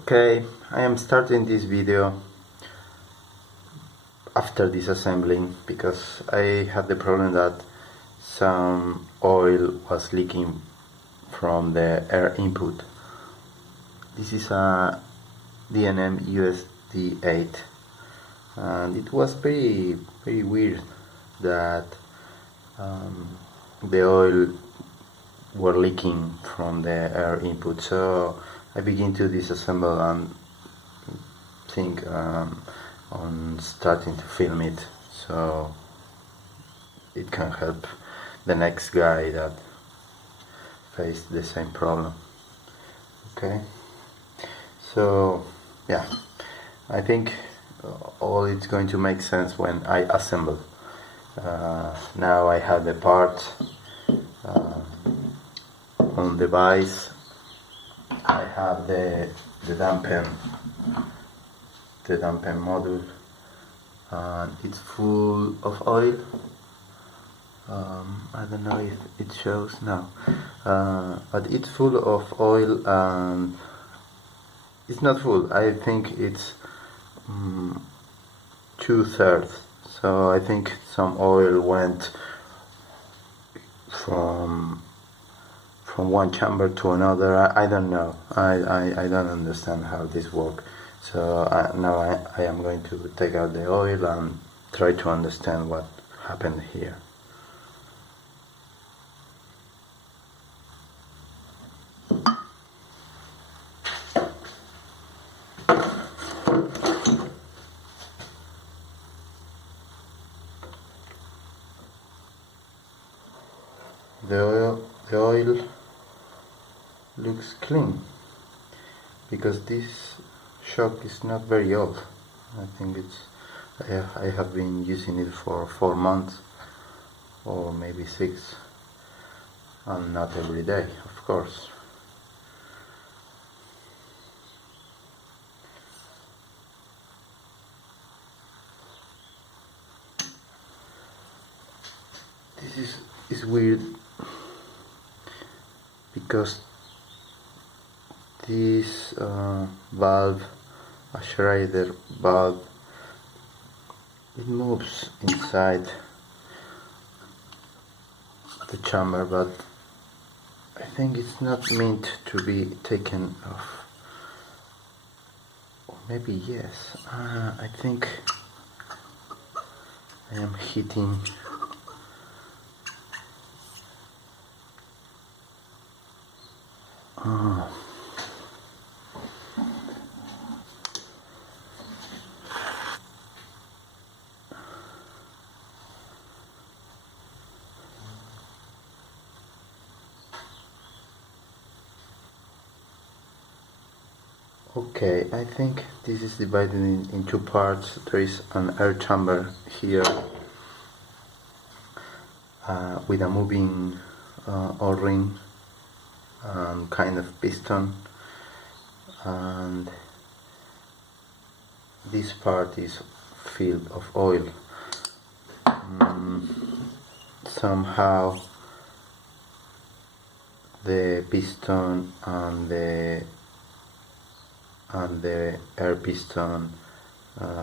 Okay, I am starting this video after disassembling because I had the problem that some oil was leaking from the air input. This is a DNM USD-8 and it was very weird that the oil were leaking from the air input, so I begin to disassemble and think on starting to film it so it can help the next guy that faced the same problem. Okay, so yeah, I think all it's going to make sense when I assemble. Now I have the parts on the vise. I have the dampen module, and it's full of oil. I don't know if it shows now, but it's full of oil, and it's not full. I think it's 2/3. So I think some oil went from one chamber to another. I don't know. I don't understand how this works. So now I am going to take out the oil and try to understand what happened here. The oil looks clean because this shock is not very old. I think I have been using it for 4 months or maybe 6, and not every day, of course. This is weird because this valve, a Schrader valve, it moves inside the chamber, but I think it's not meant to be taken off. Or maybe yes. I think I am hitting Okay, I think this is divided in 2 parts. There is an air chamber here with a moving O-ring and kind of piston, and this part is filled of oil. Somehow the piston and the air piston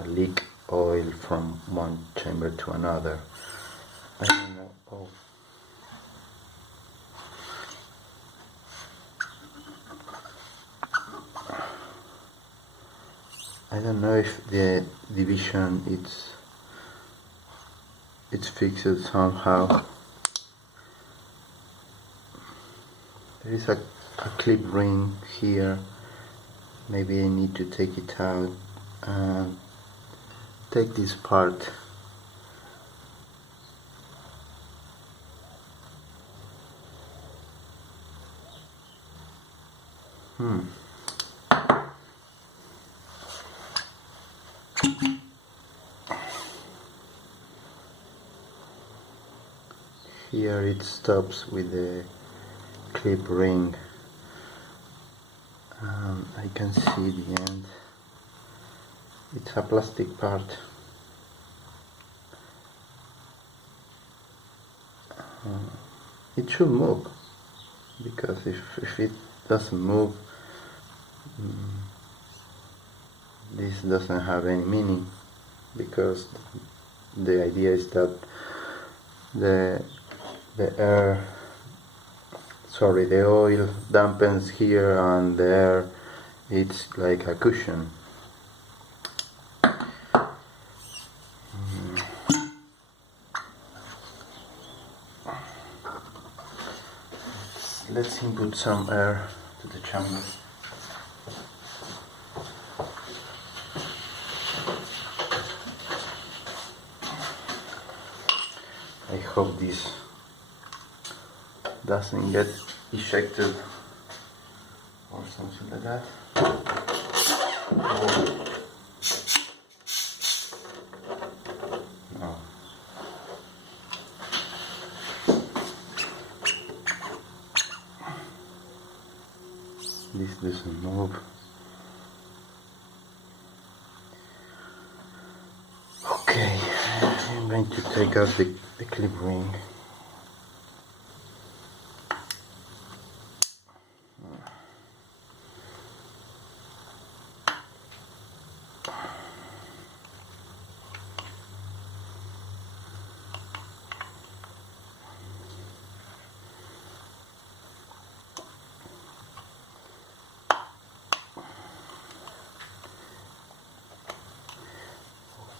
leak oil from one chamber to another. I don't know. Oh. I don't know if the division it's fixed somehow. There is a clip ring here. Maybe I need to take it out and take this part. Here it stops with the clip ring. I can see the end. It's a plastic part. It should move, because if it doesn't move, this doesn't have any meaning, because the idea is that the oil dampens here and the air, it's like a cushion. Let's input some air to the chamber. I hope this doesn't get ejected or something like that. Oh. No. This doesn't move. Okay, I'm going to take out the clip ring.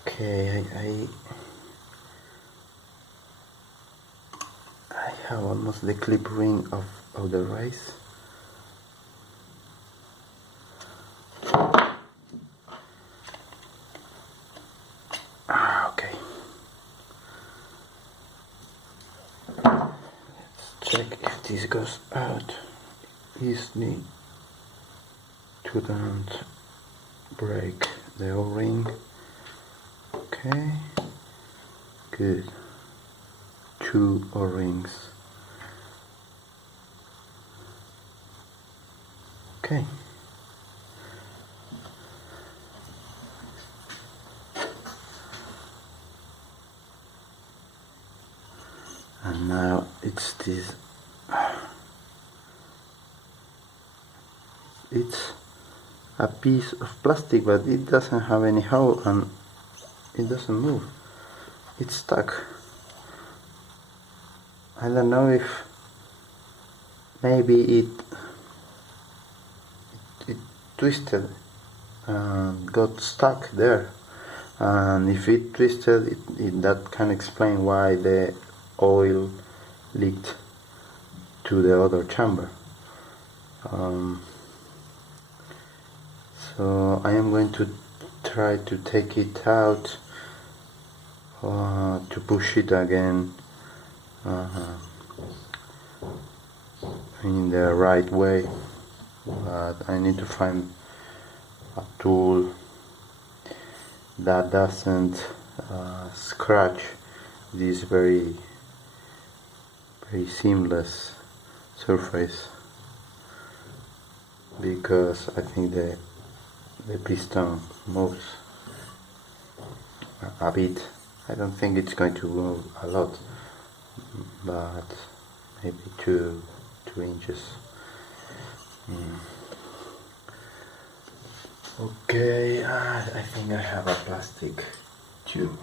Okay, I have almost the clip ring of the race. Okay. Let's check if this goes out easily. To don't break the O-ring. Okay, good. 2 O-rings. Okay. And now it's this. It's a piece of plastic, but it doesn't have any hole and it doesn't move. It's stuck. I don't know if maybe it twisted and got stuck there, and if it twisted, that can explain why the oil leaked to the other chamber. So I am going to try to take it out, to push it again in the right way, but I need to find a tool that doesn't scratch this very seamless surface, because I think the piston moves a bit. I don't think it's going to move a lot, but maybe 2 inches. Okay, I think I have a plastic tube.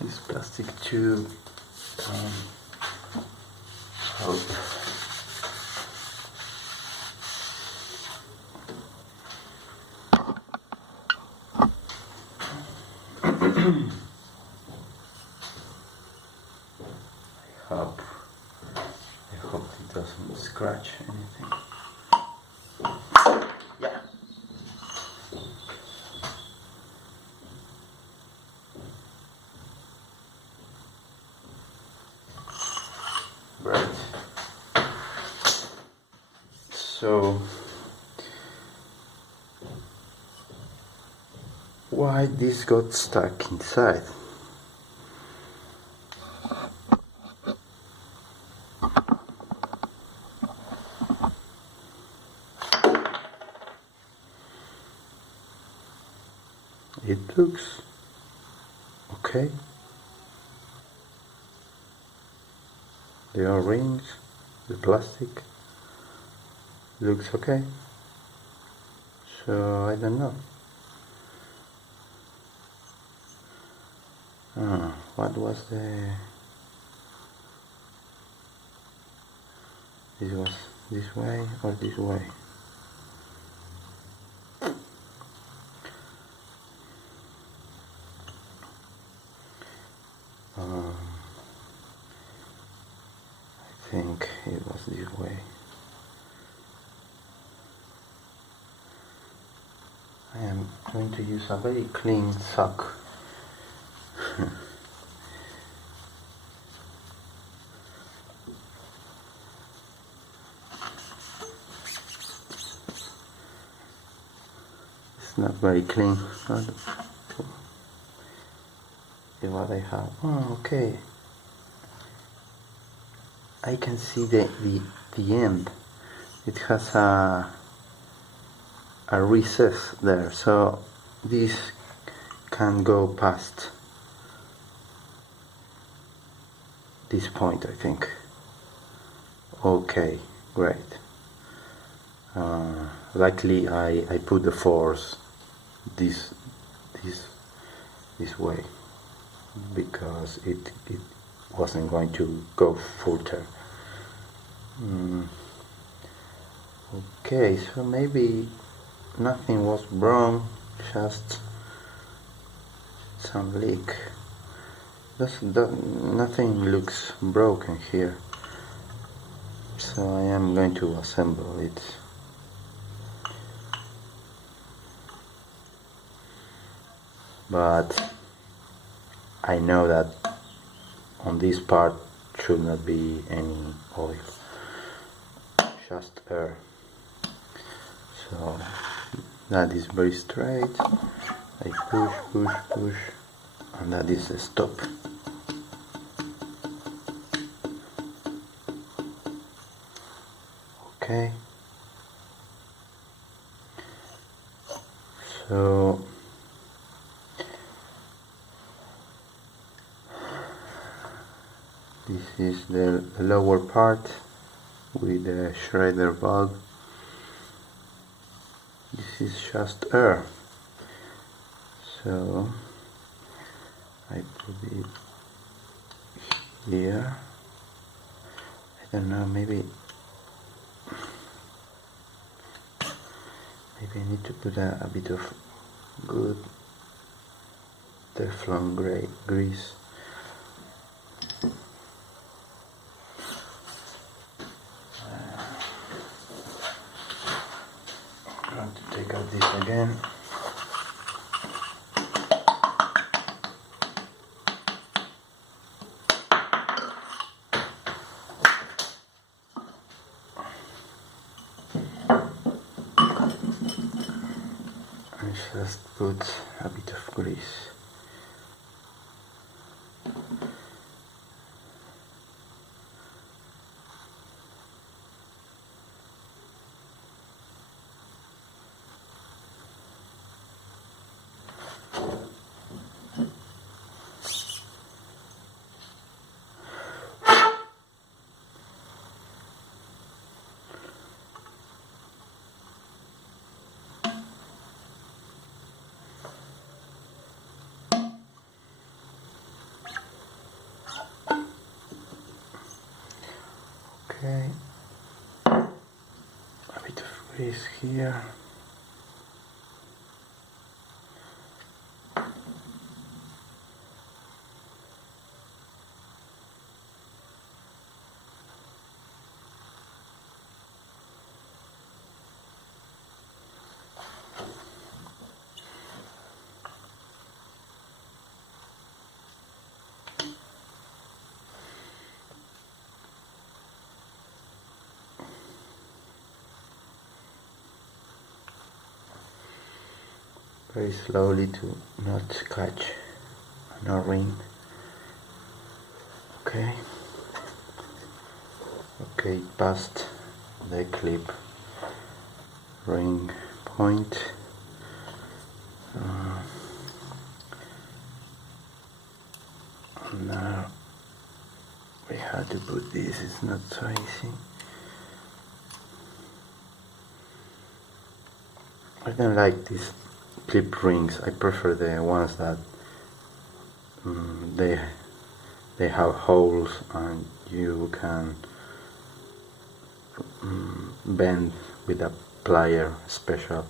This plastic tube can help. I hope it doesn't scratch anything. Yeah. Right. So why this got stuck inside? It looks okay. the O-rings, the plastic looks okay, so I don't know. What was this was this way or this way? I think it was this way. I am going to use a very clean sock. It's not very clean. See what I have. Oh, okay. I can see the end. It has a recess there, so this can go past this point, I think. Okay, great. Likely I put the force this way because it wasn't going to go further. Okay, so maybe nothing was wrong, just some leak. Nothing looks broken here, so I am going to assemble it. But I know that on this part should not be any oil, just air. So that is very straight. I push, and that is the stop. Okay. So this is the lower part with the shredder valve. This is just air, so I put it here. I don't know, maybe I need to put a bit of good Teflon grease. I'm going to take out this again. Just put a bit of grease. Okay, a bit of grease here. Very slowly to not catch an O-ring. Okay, past the clip ring point. Now we had to put this, it's not so easy. I don't like these clip rings. I prefer the ones that they have holes and you can bend with a plier, special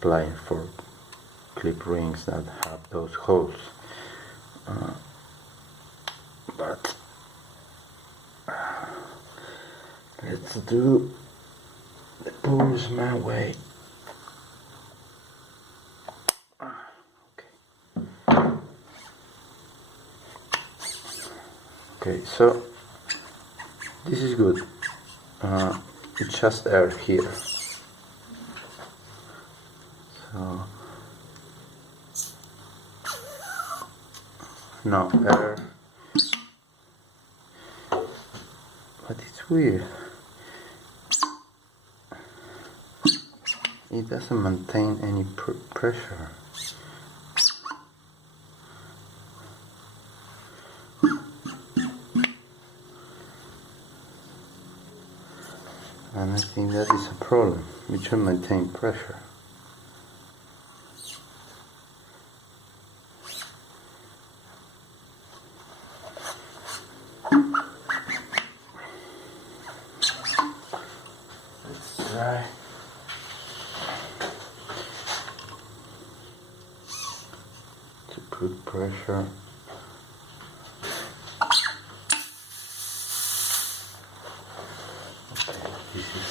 plier for clip rings that have those holes. But let's do the pulls my way. Okay, so this is good. It's just air here. So no air. But it's weird. It doesn't maintain any pressure. And I think that is a problem. We should maintain pressure. Let's try. To put pressure. This is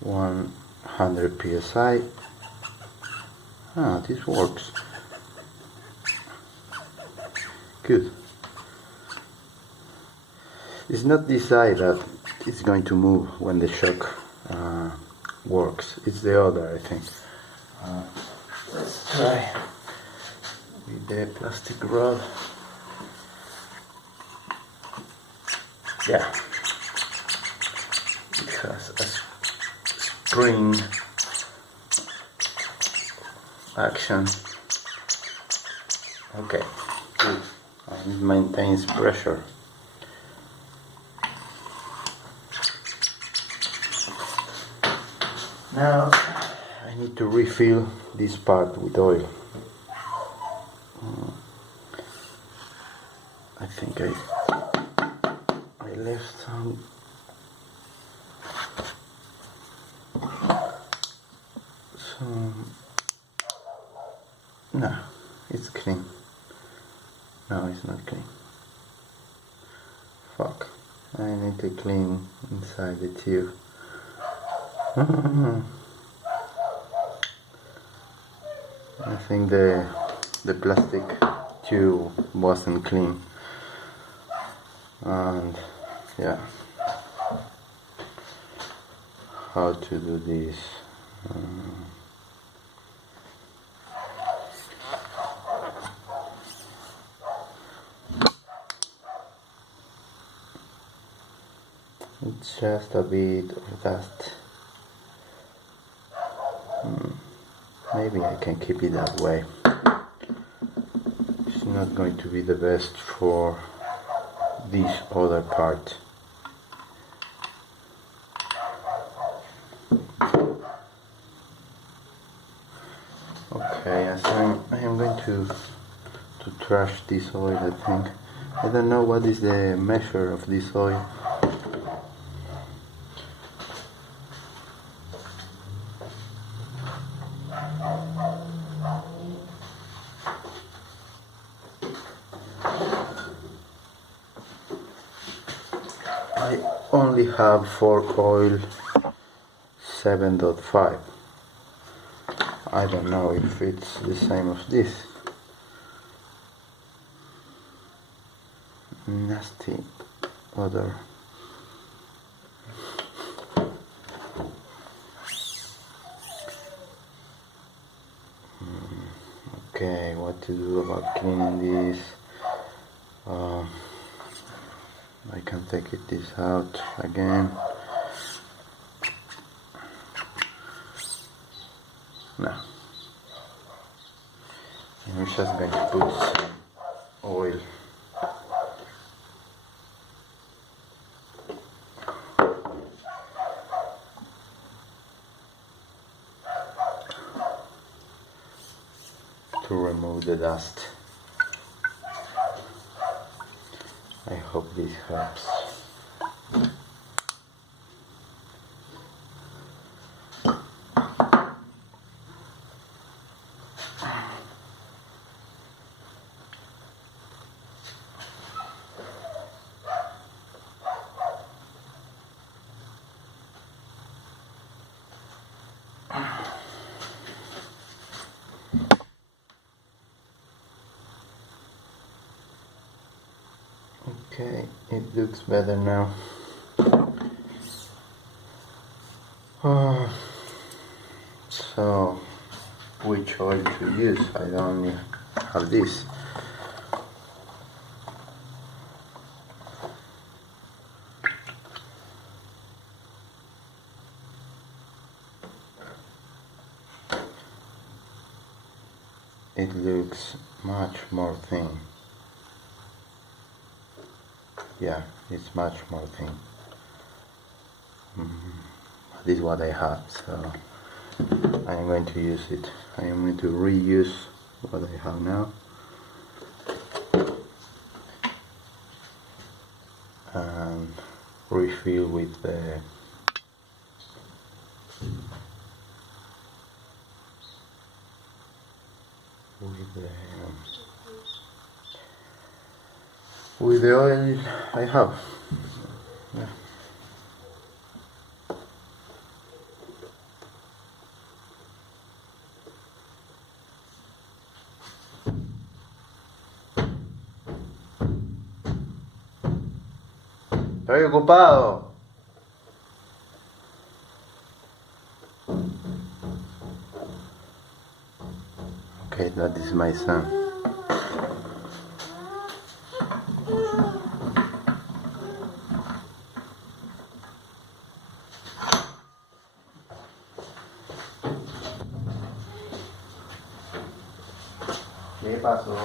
100 psi. This works. Good. It's not this eye that is going to move when the shock works. It's the other, I think. Let's try with the plastic rod. Yeah. It has a spring action. Okay, good. And it maintains pressure. Now I need to refill this part with oil. I think I left some. No, it's clean. No, it's not clean. Fuck. I need to clean inside the tube. I think the plastic tube wasn't clean. And yeah. How to do this? It's just a bit of dust. Maybe I can keep it that way. It's not going to be the best for this other part. Okay, so I am going to trash this oil, I think. I don't know what is the measure of this oil. I only have fork oil 7.5. I don't know if it's the same as this. Nasty odor. Okay, what to do about cleaning this? I can take this out again. No. I'm just going to put some oil with the dust. I hope this helps. Okay, it looks better now. So, which oil to use? I only have this. It looks much more thin. Yeah, it's much more thin. This is what I have, so I'm going to use it. I am going to reuse what I have now and refill with the oil I have. Yeah. Estoy ocupado. Okay, that is my son. ¿Qué pasó?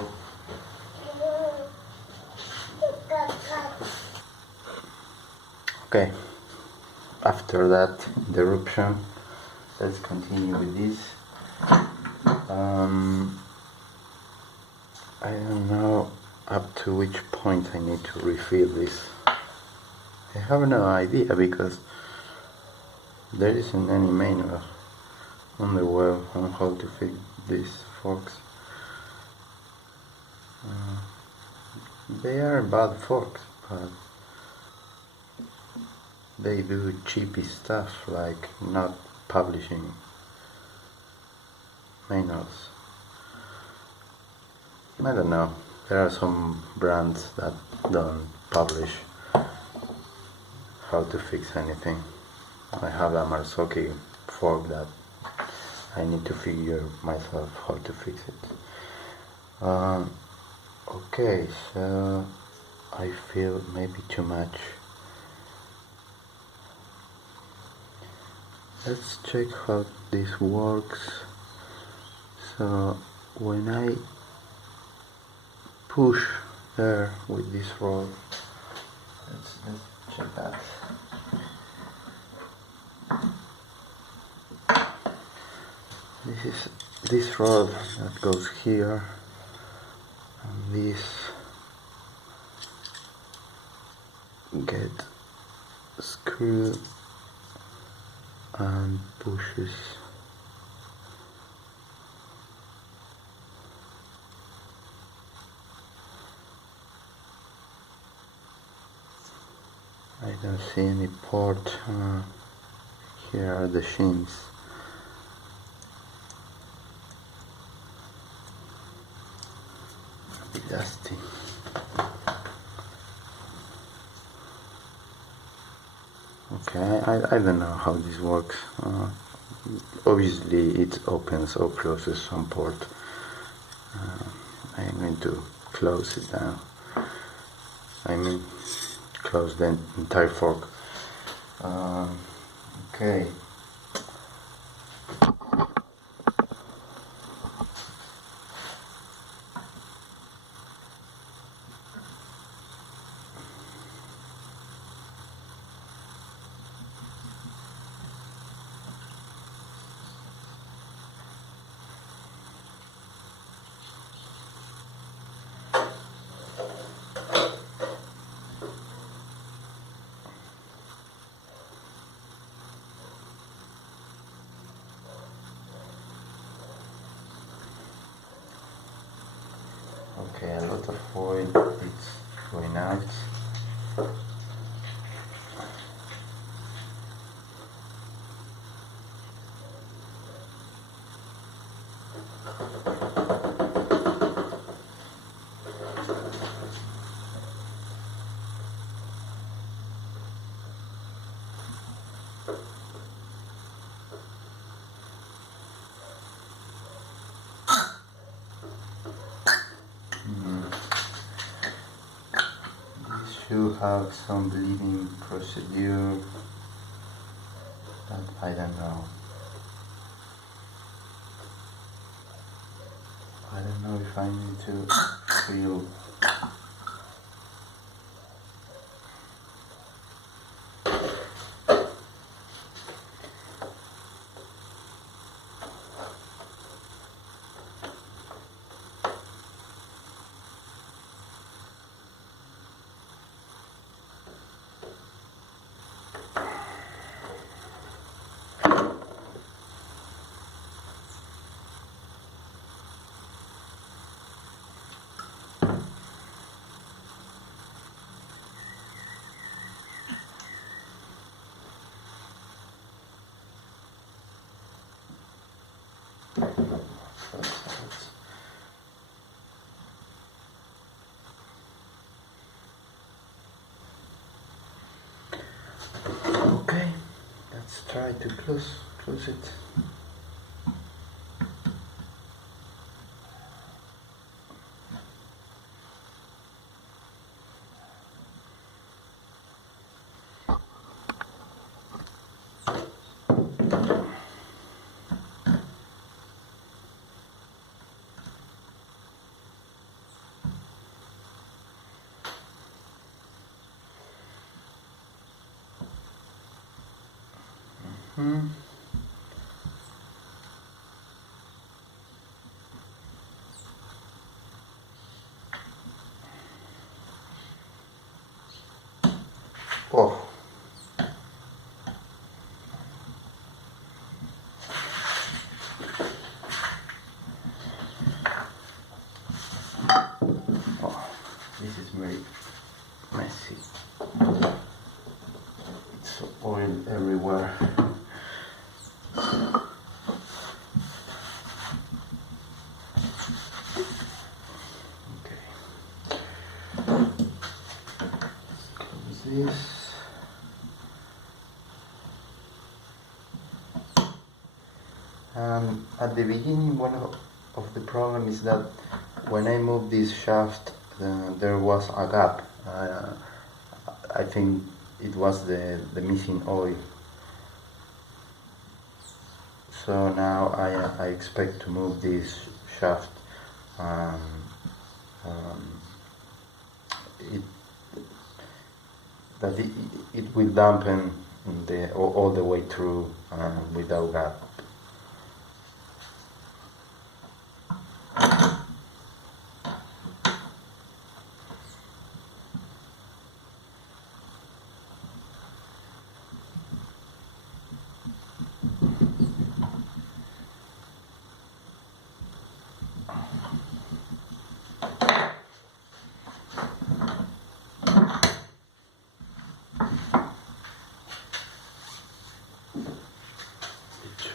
Okay, after that interruption, let's continue with this. I don't know up to which point I need to refill this. I have no idea because there isn't any manual on the web on how to fix these forks. They are bad forks, but they do cheapy stuff like not publishing manuals. I don't know, there are some brands that don't publish how to fix anything. I have a Marzocchi fork that I need to figure myself how to fix it. Okay, so I feel maybe too much. Let's check how this works. So when I push there with this rod, let's check that. This is this rod that goes here, and this get screwed and pushes. I don't see any port. Here are the shins. A bit dusty. Okay, I don't know how this works. Obviously it opens or closes some port. I'm going to close it down. I mean close the entire fork. Okay. Okay, a lot of oil is going out. Should have some bleeding procedure, but I don't know. I don't know if I need to feel. Okay, let's try to close it. Oh. Oh, this is very messy. It's oil everywhere. This. At the beginning, one of the problem is that when I moved this shaft, there was a gap. I think it was the missing oil. So now I expect to move this shaft. It will dampen all the way through without gap.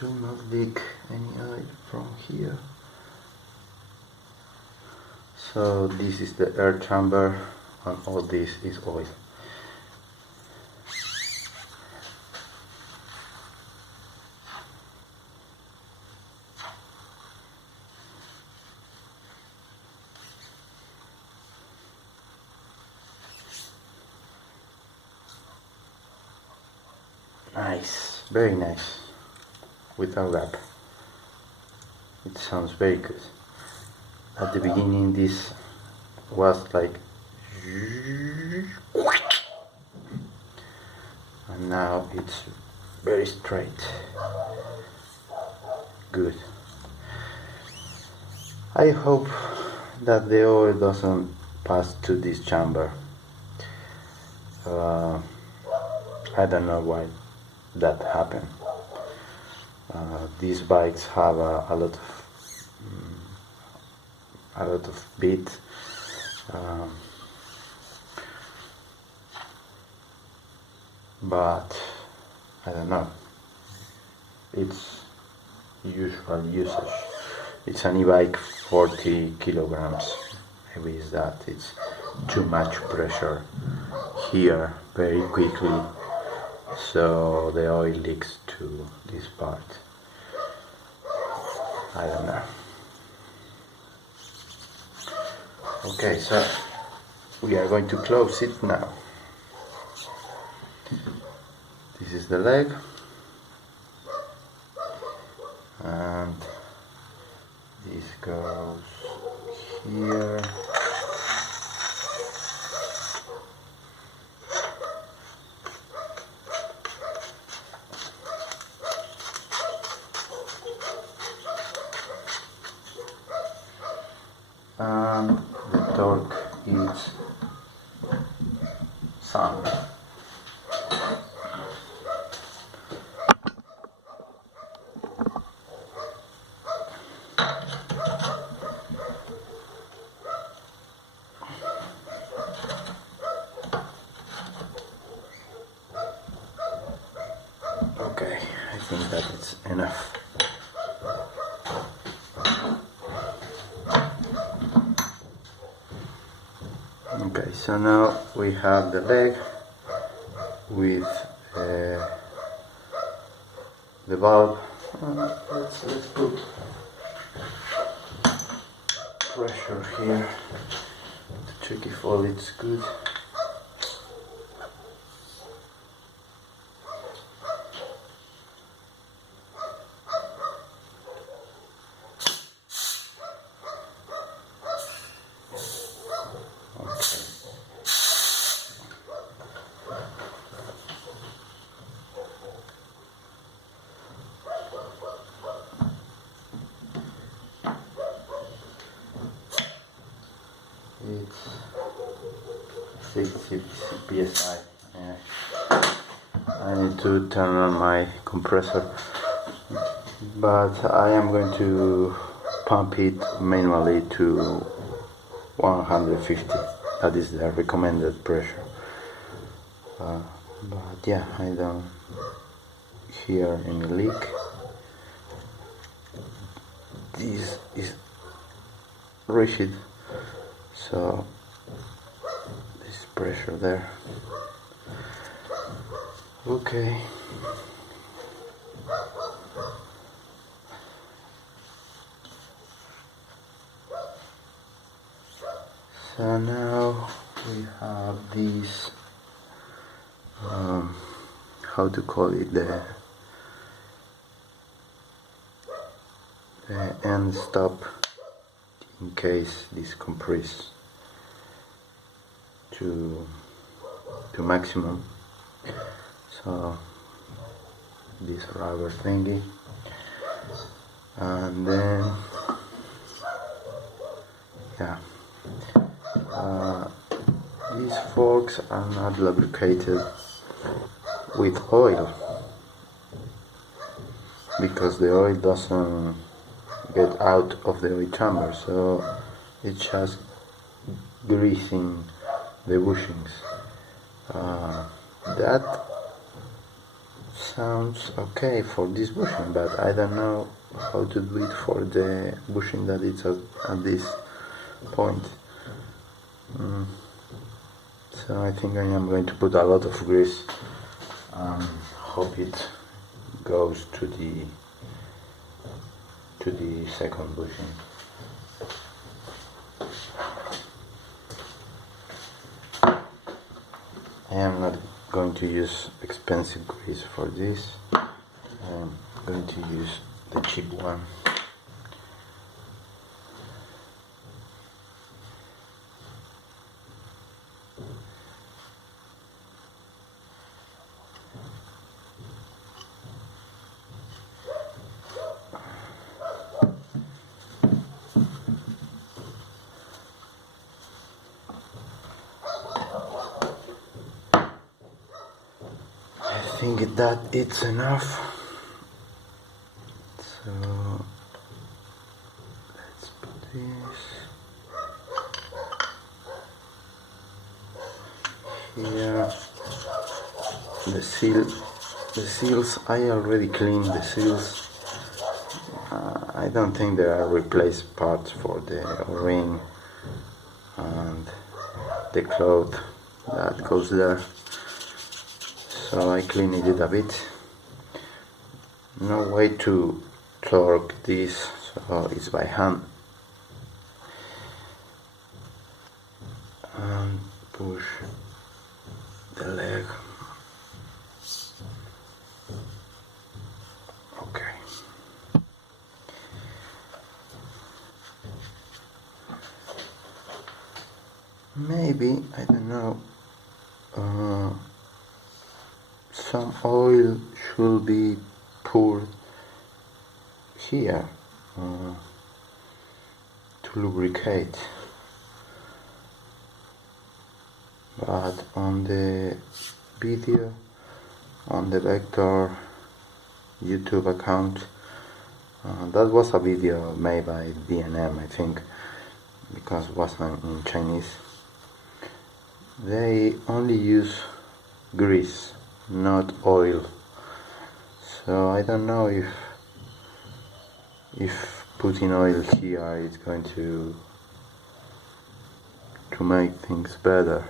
Should not leak any oil from here. So this is the air chamber and all this is oil. Nice, very nice. Without gap. It sounds very good. At the beginning this was like, and now it's very straight. Good. I hope that the oil doesn't pass to this chamber. I don't know why that happened. These bikes have a lot of a lot of bit. But I don't know, it's usual usage. It's an e-bike 40 kilograms. Maybe is that it's too much pressure here very quickly, so the oil leaks to this part. I don't know. Okay, so we are going to close it now. This is the leg, and this goes here. And the torque is sound. Okay, I think that it's enough. Okay, so now we have the leg with the valve. Let's put pressure here to check if all it's good. It's 60 psi. Yeah. I need to turn on my compressor, but I am going to pump it manually to 150. That is the recommended pressure. But yeah, I don't hear any leak. This is rigid, so this pressure there. Okay. So now we have these, how to call it, the end stop, in case this compress to maximum. So this rubber thingy, and then yeah, these forks are not lubricated with oil because the oil doesn't get out of the oil chamber, so it's just greasing the bushings. That sounds okay for this bushing, but I don't know how to do it for the bushing that it's at this point. So I think I am going to put a lot of grease and hope it goes to the second bushing. I am not going to use expensive grease for this. I am going to use the cheap one. I think that it's enough. So let's put this. here the seals. I already cleaned the seals. I don't think there are replaced parts for the ring and the cloth that goes there, so I cleaned it a bit. No way to torque this, so it's by hand. And push the leg. Okay. Maybe, I don't know, some oil should be poured here to lubricate, but on the video, on the Vector YouTube account, that was a video made by DNM, I think, because it wasn't in Chinese. They only use grease, not oil, so I don't know if putting oil here is going to make things better.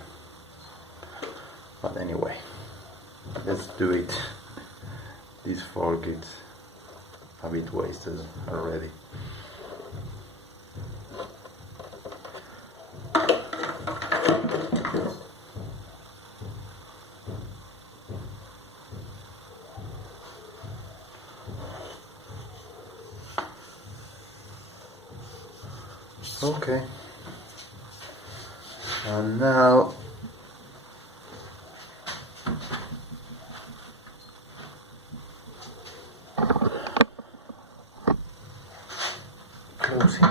But anyway, let's do it. This fork is a bit wasted already. Okay, and now closing it.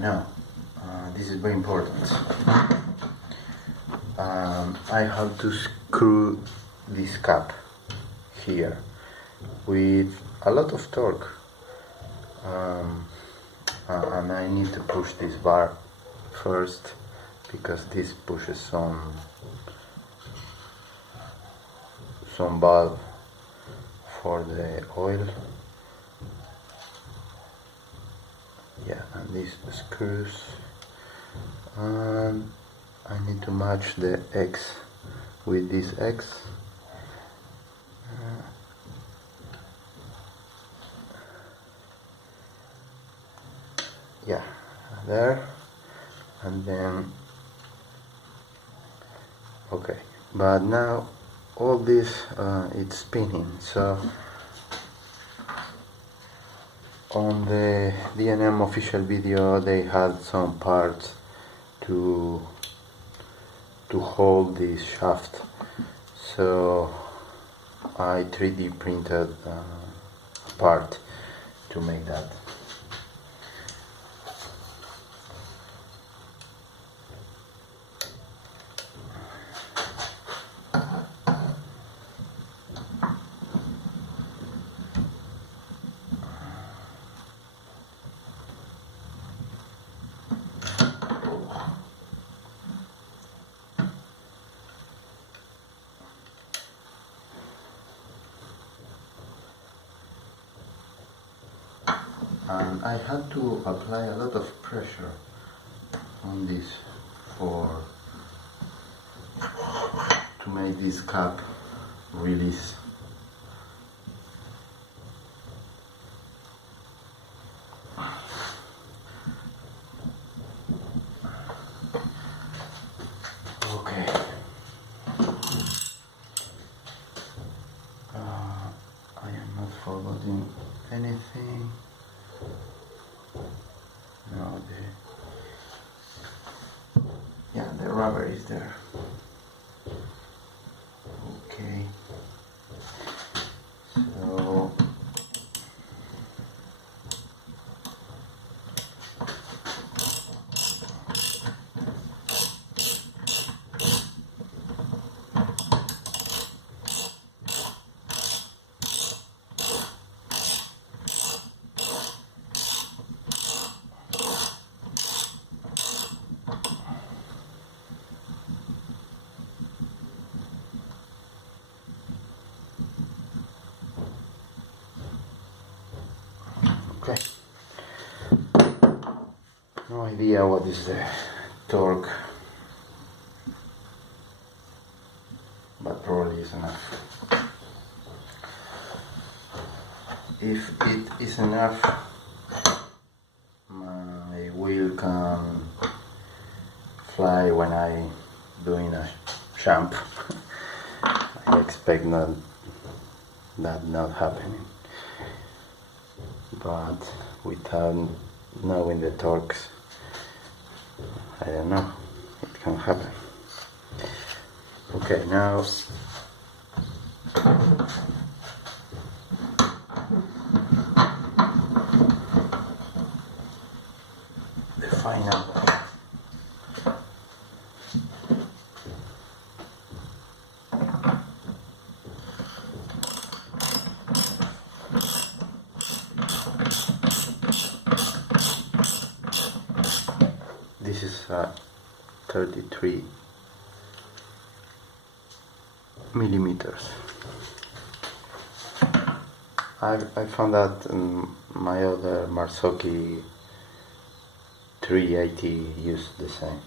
No, this is very important. I have to screw this cap here with a lot of torque, and I need to push this bar first because this pushes some valve for the oil. Yeah, and these screws, and I need to match the X with this X. Yeah, there, and then okay, but now all this it's spinning, so on the DNM official video they had some parts to hold this shaft, so I 3D printed a part to make that. And I had to apply a lot of pressure on this to make this cap release. Okay. I am not forgetting anything. No, the rubber is there. Okay, so Okay. No idea what is the torque, but probably is enough. If it is enough, my wheel can fly when I doing a jump. I expect that not happening, but without knowing the torques, I don't know, it can happen. Okay, now the final. This is 33 millimeters. I found that my other Marzocchi 380 used the same.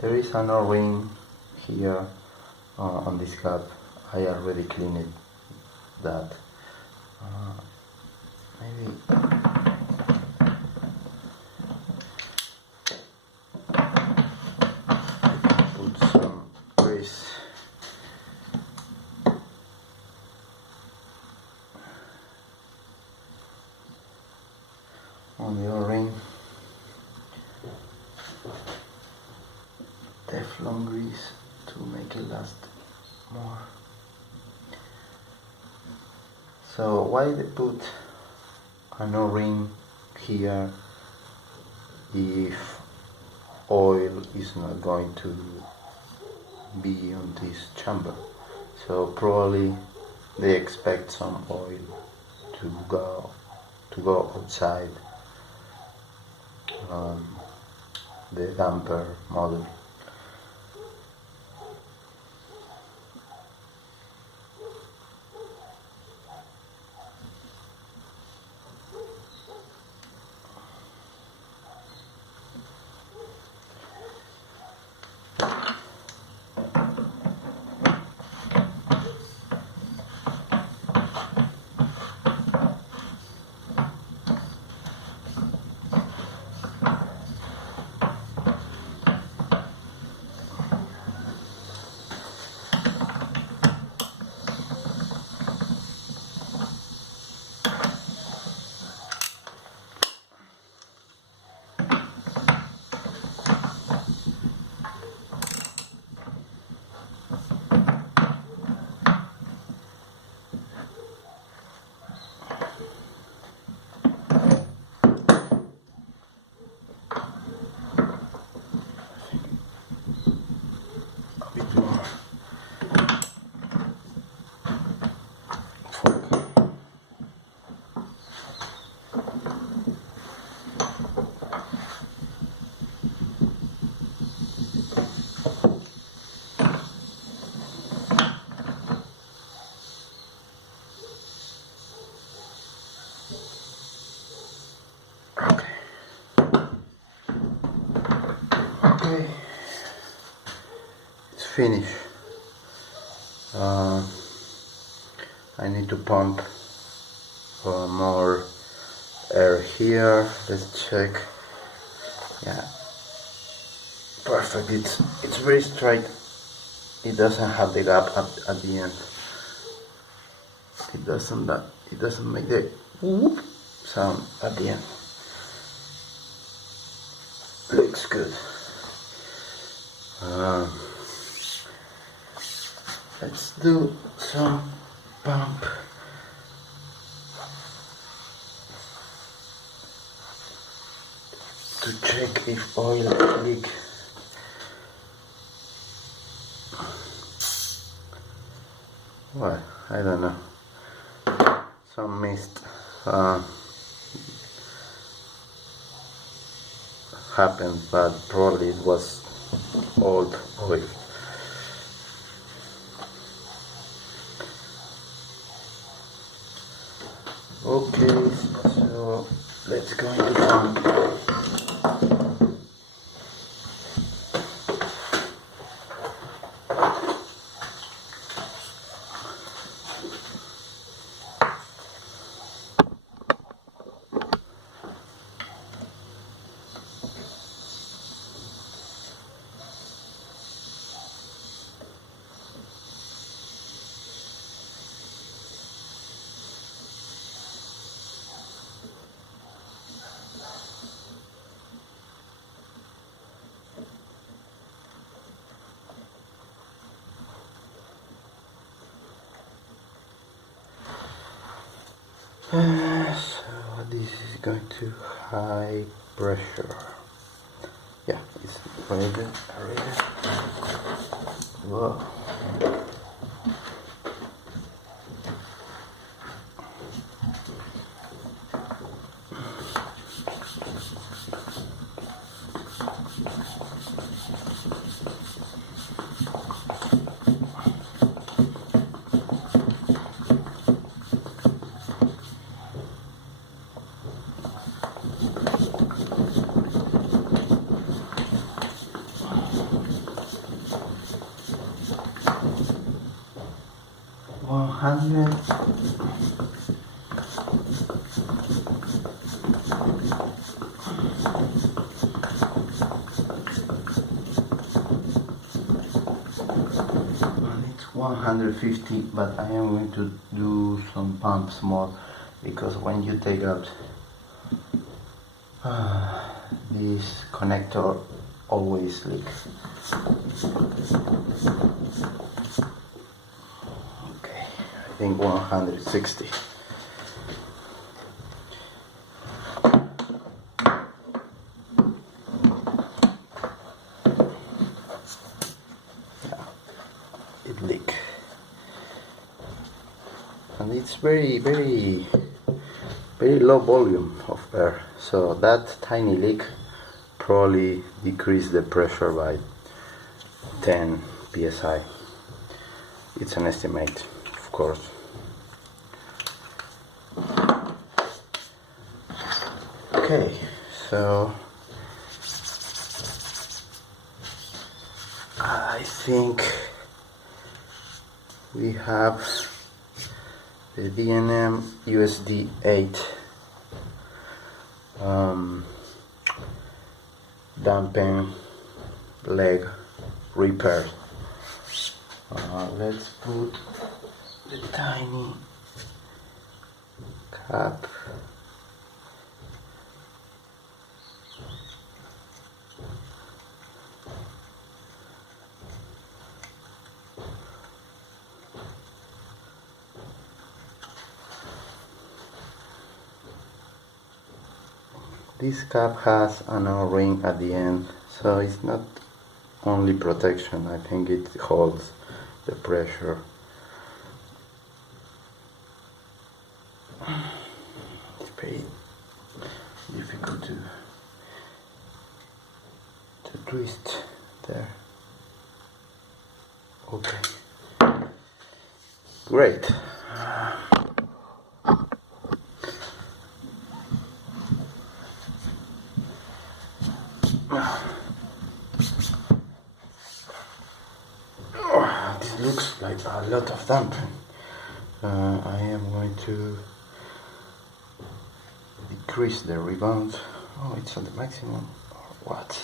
There is an O-ring here on this cap. I already cleaned that. Maybe put some grease. On the O-ring. Teflon grease to make it last more. So why they put an O-ring here if oil is not going to be on this chamber? So probably they expect some oil to go outside the damper model. Okay, it's finished. I need to pump for more air here. Let's check. Yeah, perfect. It's very straight. It doesn't have the gap at the end. It doesn't make the whoop sound at the end. Looks good. Let's do some pump. To check if oil leak. Well, I don't know. Some mist happened, but probably it was old oil. Okay, so let's go into pump. So this is going to high pressure. Yeah, it's ready. Whoa. And it's 150, but I am going to do some pumps more, because when you take out this connector always leaks. Okay, I think 160. It leak, and it's very low volume of air, so that tiny leak probably decreased the pressure by 10 psi. It's an estimate, of course. Okay, so I think we have the DNM USD-8 dampen leg repair. Let's put the tiny cap. This cap has an O-ring at the end, so it's not only protection, I think it holds the pressure. It's very difficult to twist there. Okay, great. This looks like a lot of damping. I am going to decrease the rebound. Oh, it's at the maximum, or what?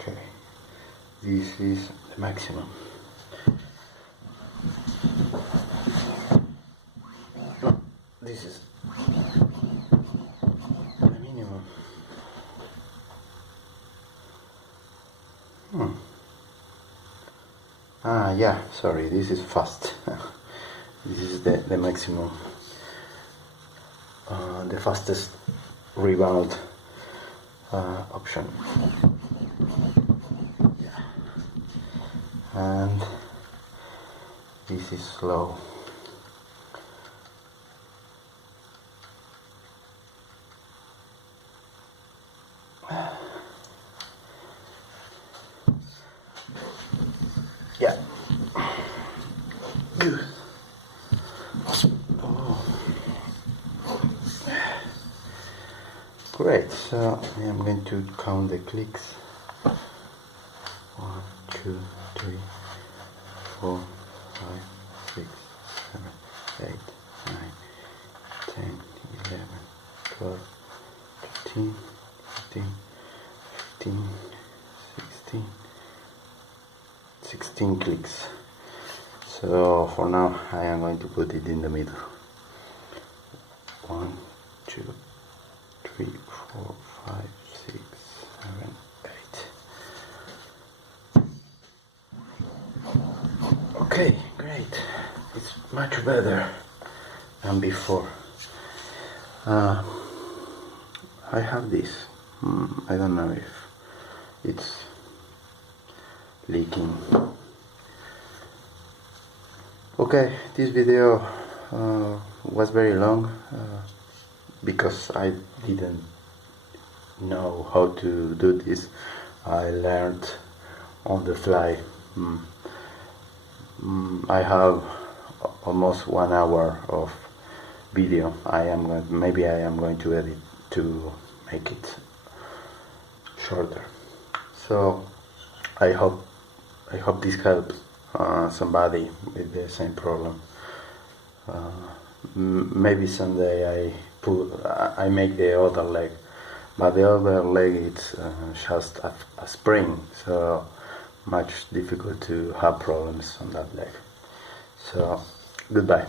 Okay, this is the maximum. No, this is the minimum. Yeah, sorry, this is fast. This is the maximum, the fastest rebound option. Yeah. and this is slow. Yeah. Good. Oh. Great, so I am going to count the clicks. 1, 2, 3, 4, 5, 6, 7, 8, 9, 10, 11, 12, 13, 14, 15, 16, 16 clicks. So for now I am going to put it in the middle. 1, 2, 3, 4, 5, 6, 7, 8. Okay, great. It's much better than before. I have this. I don't know if it's leaking. Okay, this video was very long because I didn't know how to do this. I learned on the fly. I have almost 1 hour of video. Maybe I am going to edit to make it shorter. So I hope this helps somebody with the same problem. Maybe someday I make the other leg, but the other leg is just a spring, so much difficult to have problems on that leg. So goodbye.